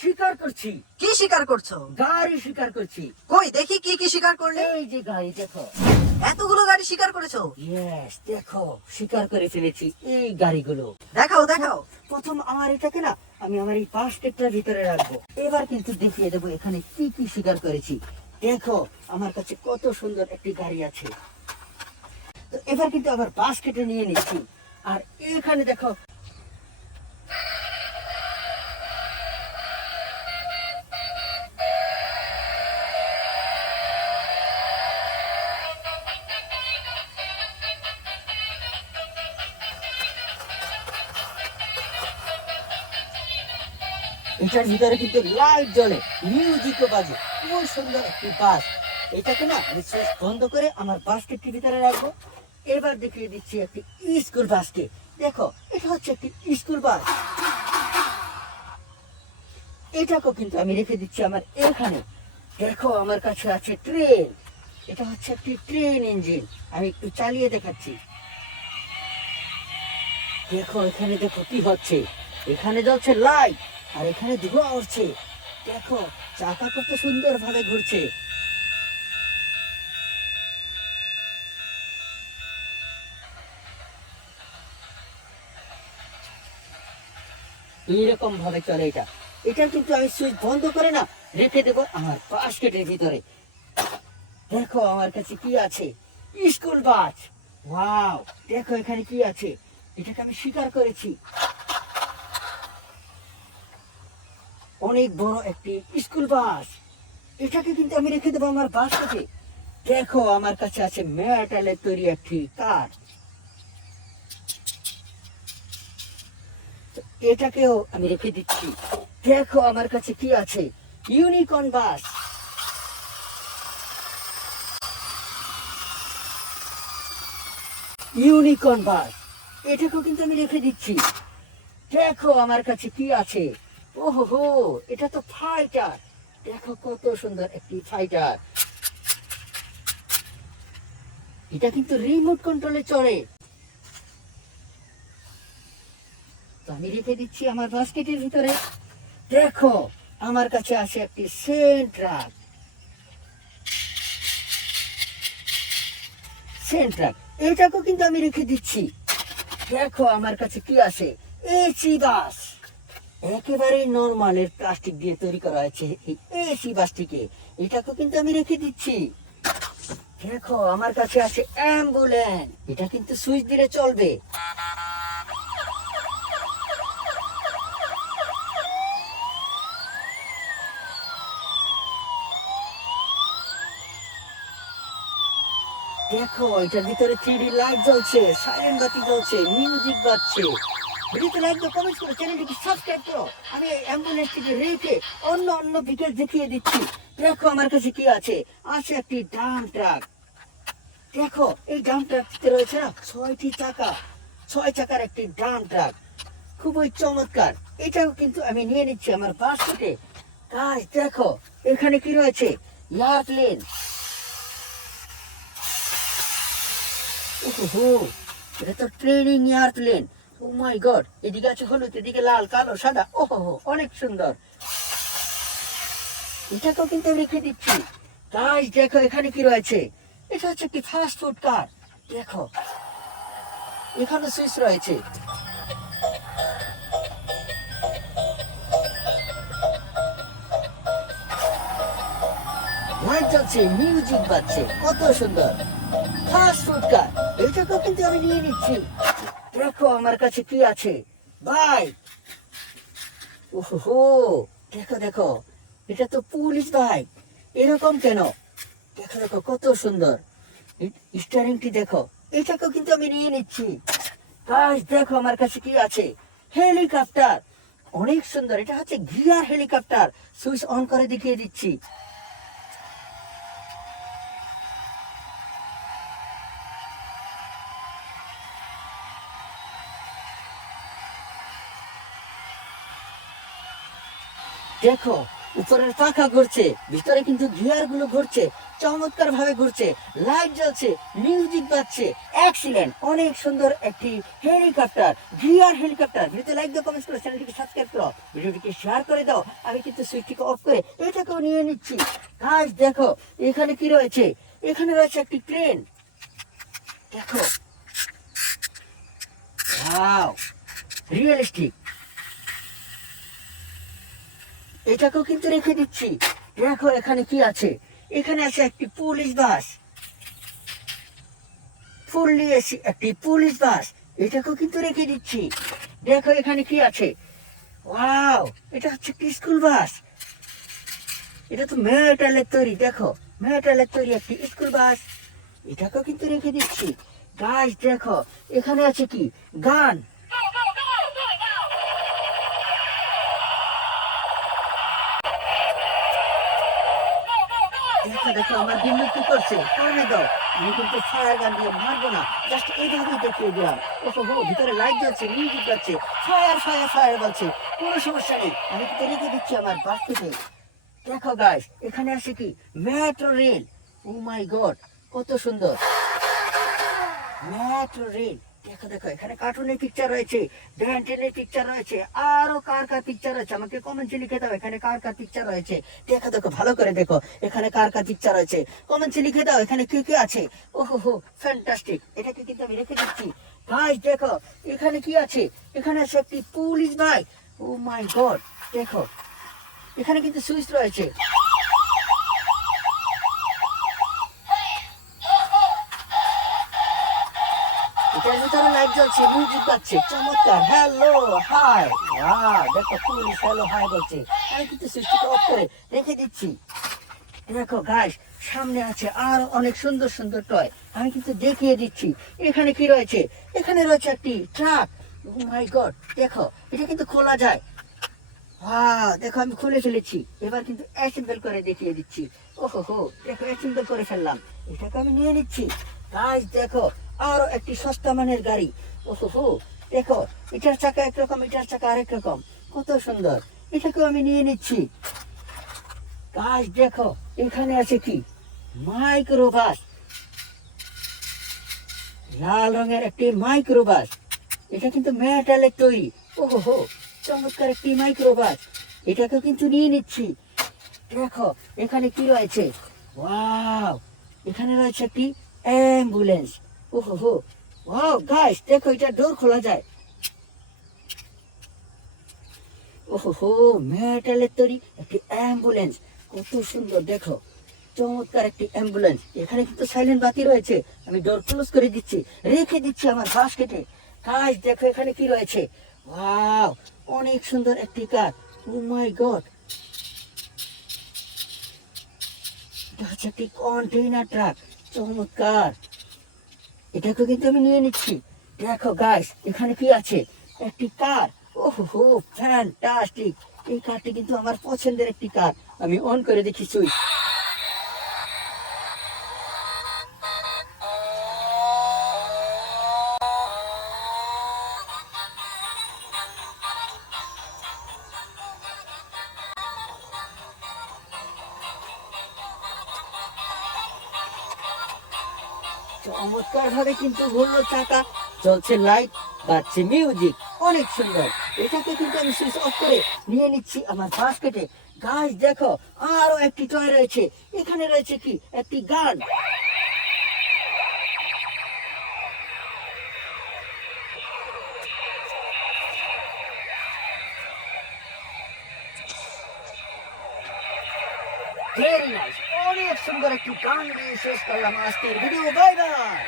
শিকার করছি। কি শিকার করছো? গাড়ি শিকার করছি। কই দেখি কি কি শিকার করলে? এই যে গাড়ি দেখো। এতগুলো গাড়ি শিকার করেছো? ইয়েস, দেখো শিকার করে ফেলেছি এই গাড়িগুলো। দেখাও দেখাও। প্রথম আমার এটাকে না আমি আমার এই বাস্কেটটার ভিতরে রাখবো। এবার কিন্তু দেখিয়ে দেবো এখানে কি কি শিকার করেছি। দেখো আমার কাছে কত সুন্দর একটি গাড়ি আছে। তো এবার কিন্তু আবার বাস্কেটে নিয়ে নিচ্ছি। আর এখানে দেখো এটার ভিতরে কিন্তু লাইট জ্বলে, মিউজিকও বাজে, খুব সুন্দর একটি বাস। এটাকে না আমি সুইচ বন্ধ করে আমার বাস্কেটটির ভিতরে রাখবো। এবার দেখিয়ে দিচ্ছি একটি স্কুল বাসকে। দেখো এটা হচ্ছে একটি স্কুল বাস। এটাকেও কিন্তু আমি রেখে দিচ্ছি আমার এখানে। দেখো আমার কাছে আছে ট্রেন। এটা হচ্ছে একটি ট্রেন ইঞ্জিন। আমি একটু চালিয়ে দেখাচ্ছি। দেখো এখানে দেখো কি হচ্ছে। এখানে জ্বলছে লাইট আর এখানে ধোঁয়া উঠছে। দেখো চাকা কত সুন্দর ভাবে ঘুরছে। এইরকম ভাবে চলে এটা। এটা কিন্তু আমি সুইচ বন্ধ করে না রেখে দেবো আমার বাস্কেটের ভিতরে। দেখো আমার কাছে কি আছে, স্কুল বাস। ওয়াও, দেখো এখানে কি আছে। এটাকে আমি শিকার করেছি। অনেক বড় একটি স্কুল বাস। এটাকে কিন্তু আমি রেখে দেবো আমার বাস্কেটে। দেখো আমার কাছে আছে মেটালের তৈরি একটি কার। এটাকেও আমি রেখে দিচ্ছি। দেখো আমার কাছে কি আছে, ইউনিকর্ন বাস। ইউনিকর্ন বাস, এটাকেও কিন্তু আমি রেখে দিচ্ছি। দেখো আমার কাছে কি আছে, ওহো হো, এটা তো ফাইটার। দেখো কত সুন্দর একটি ফাইটার। এটা কিন্তু রিমোট কন্ট্রোলে চলে। তো আমি রেখে দিচ্ছি আমার বাস্কেটের ভিতরে। দেখো আমার কাছে আছে একটি সেন্ট্রাক। সেন্ট্রাক, এটাকেও কিন্তু আমি রেখে দিচ্ছি। দেখো আমার কাছে কি আছে, এসি বাস। একেবারে নরমালের প্লাস্টিক দিয়ে তৈরি করা হয়েছে এই এসি বাসটিকে। এটাকেও কিন্তু আমি রেখে দিচ্ছি। দেখো আমার কাছে আছে অ্যাম্বুলেন্স। এটা কিন্তু সুইচ দিলে চলবে। দেখো এটার ভিতরে 3D লাইট জ্বলছে, সাইলেন্ট বাতি জ্বলছে, মিউজিক বাজছে। ভিডিওতে লাইক দাও, কমেন্ট করো, চ্যানেলটিকে সাবস্ক্রাইব করো। আমি এই অ্যাম্বুলেন্সটিকে রেখে অন্য অন্য ডিটেইলস দেখিয়ে দিচ্ছি। দেখো আমার কাছে কি আছে, আছে একটি ডাম্প ট্রাক। দেখো এই ডাম্প ট্রাকটিতে রয়েছে না 6টি চাকা, 6 চাকার একটি ডাম্প ট্রাক, খুবই চমৎকার। এটাও কিন্তু আমি নিয়ে নিচ্ছি আমার বাস্কেটে। গাইস দেখো এখানে কি রয়েছে, এয়ারপ্লেন। ওহো, এটা তো ট্রেনিং এয়ারপ্লেন। ও মাই গড, এদিকে আছে হলুদ, এদিকে লাল, কালো, সাদা। ওহো, অনেক সুন্দর। এটাকেও কিন্তু রেখে দিচ্ছি। গাইস দেখো এখানে কি রয়েছে, এটা হচ্ছে একটি ফাস্ট ফুড কার। দেখো এখানে সুইচ রয়েছে। লাইট জ্বলছে, মিউজিক বাজছে, কত সুন্দর। ফাস্ট ফুড কার, এটাকেও কিন্তু আমি নিয়ে নিচ্ছি। দেখো আমার কাছে কি আছে, ভাই। ওহো, দেখো দেখো, এটা তো পুলিশ বাইক। এরকম কেন? দেখো দেখো কত সুন্দর। স্টিয়ারিংটি দেখো, এটাকেও কিন্তু আমি নিয়ে নিচ্ছি। গাইস দেখো আমার কাছে কি আছে, হেলিকপ্টার। অনেক সুন্দর, এটা হচ্ছে গিয়ার হেলিকপ্টার। সুইচ অন করে দেখিয়ে দিচ্ছি। দেখো উপরের পাখা ঘুরছে, ভিতরে কিন্তু গিয়ার গুলো ঘুরছে, চমৎকার ভাবে ঘুরছে, লাইট জ্বলছে, মিউজিক বাজছে, এক্সিলেন্ট, অনেক সুন্দর একটি হেলিকপ্টার, গিয়ার হেলিকপ্টার। ভিডিওতে লাইক দাও, কমেন্ট করো, চ্যানেলটিকে সাবস্ক্রাইব করো, ভিডিওটিকে শেয়ার করে দাও। আমি কিন্তু সুইচটিকে অফ করে এটাকেও নিয়ে নিচ্ছি। গাইস দেখো এখানে কি রয়েছে, এখানে রয়েছে একটি ট্রেন, দেখো, ওয়াও, রিয়েলিস্টিক। এটাকেও কিন্তু রেখে দিচ্ছি। দেখো এখানে কি আছে, এখানে আছে একটি পুলিশ বাস, ফুললি এসি একটি পুলিশ বাস, এটাকেও কিন্তু রেখে দিচ্ছি। দেখো এখানে কি আছে, ওয়াও, এটা হচ্ছে একটি স্কুল বাস, এটা তো মেটালের তৈরি, দেখো মেটালের তৈরি একটি স্কুল বাস, এটাকেও কিন্তু রেখে দিচ্ছি। গাইস দেখো এখানে আছে কি, গান, দেখো দেখো আমার বিল্লু কি করছে, কারণে দাও, আমি কিন্তু ফায়ার গান দিয়ে মারবো না, জাস্ট এইভাবেই দেখিয়ে দিলাম। ওহো, ভিতরে লাইট জ্বলছে, মিউজিক বাজছে, ফায়ার ফায়ার ফায়ার বলছে, কোনো সমস্যা নেই, আমি কিন্তু রেখে দিচ্ছি আমার বাস্কেটে। দেখো গাইস এখানে আছে কি, মেট্রো রেল, ও মাই গড, কত সুন্দর মেট্রো রেল। দেখো দেখো এখানে কার্টুনের পিকচার রয়েছে, ব্যান্টেনের পিকচার রয়েছে, আরো কার কার পিকচার রয়েছে, আমাকে কমেন্টে লিখে দাও এখানে কার কার পিকচার রয়েছে। দেখো দেখো ভালো করে দেখো এখানে কার কার পিকচার রয়েছে, কমেন্টে লিখে দাও এখানে কি কি আছে। ওহো হো, ফ্যান্টাস্টিক, এটাকে কিন্তু আমি রেখে দিচ্ছি। গাইস দেখো এখানে কি আছে, এখানে আছে একটি পুলিশ বাইক, ও মাই গড, দেখো এখানে কিন্তু সুইচ রয়েছে, এটার ভিতরে লাইট জ্বলছে, মিউজিক বাজছে, চমৎকার, হ্যালো হাই, ওয়াও, দেখো পুলিশ হ্যালো হাই বলছে, আমি কিন্তু সুইচটাকে অফ করে রেখে দিচ্ছি। দেখো গাইস সামনে আছে আর অনেক সুন্দর সুন্দর টয়, আমি কিন্তু দেখিয়ে দিচ্ছি। এখানে কি রয়েছে, এখানে রয়েছে একটি ট্রাক, ও মাই গড, দেখো এটা কিন্তু খোলা যায়, ওয়াও, দেখো আমি খুলে ফেলেছি, এবার কিন্তু অ্যাসেম্বল করে দেখিয়ে দিচ্ছি। ওহো হো, দেখো অ্যাসেম্বল করে ফেললাম, এটাকে আমি নিয়ে নিচ্ছি। গাইস দেখো আরো একটি সস্তা মানের গাড়ি, ওহো হো, দেখো এটার চাকা একরকম, এটার চাকা আরেক রকম, কত সুন্দর, এটাকেও আমি নিয়ে নিচ্ছি। গাইস দেখো এখানে আছে কি, মাইক্রো বাস, লাল রঙের একটি মাইক্রো বাস, এটা কিন্তু মেটালের তৈরি, ওহো হো, চমৎকার একটি মাইক্রো বাস, এটাকে কিন্তু নিয়ে নিচ্ছি। দেখো এখানে কি রয়েছে, ওয়াও, এখানে রয়েছে একটি অ্যাম্বুলেন্স, ওহো হো, ওয়াও গাইস দেখো এটা ডোর খোলা যায়, ওহো হো, মেটালের তৈরি একটি অ্যাম্বুলেন্স, কত সুন্দর, দেখো চমৎকার একটি অ্যাম্বুলেন্স। এখানে কিন্তু সাইলেন্ট বাতি রয়েছে, আমি ডোর ক্লোজ করে দিচ্ছি, রেখে দিচ্ছি আমার বাস্কেটে। গাইস দেখো এখানে কি রয়েছে, ওয়াও, অনেক সুন্দর একটি কার, ও মাই গড, এটা হচ্ছে একটি কন্টেইনার ট্রাক, চমৎকার, এটাকে কিন্তু আমি নিয়ে নিচ্ছি। দেখো গাইস এখানে কি আছে, একটি কার, ওহো হো, ফ্যান্টাস্টিক, এই কারটি কিন্তু আমার পছন্দের একটি কার, আমি অন করে দেখি সুইচ, চমৎকার ভাবে কিন্তু ঘুরলো চাকা, চলছে লাইট, বাজছে মিউজিক, অনেক সুন্দর, এটাকে কিন্তু আমি সুইচ অফ করে নিয়ে নিচ্ছি আমার বাস্কেটে। গাইস দেখো আরো একটি টয় রয়েছে, এখানে রয়েছে কি, একটি গান, ভেরি নাইস, অনেক সুন্দর একটি গান দিয়ে শেষ করলাম আজকের ভিডিও, বাই বাই।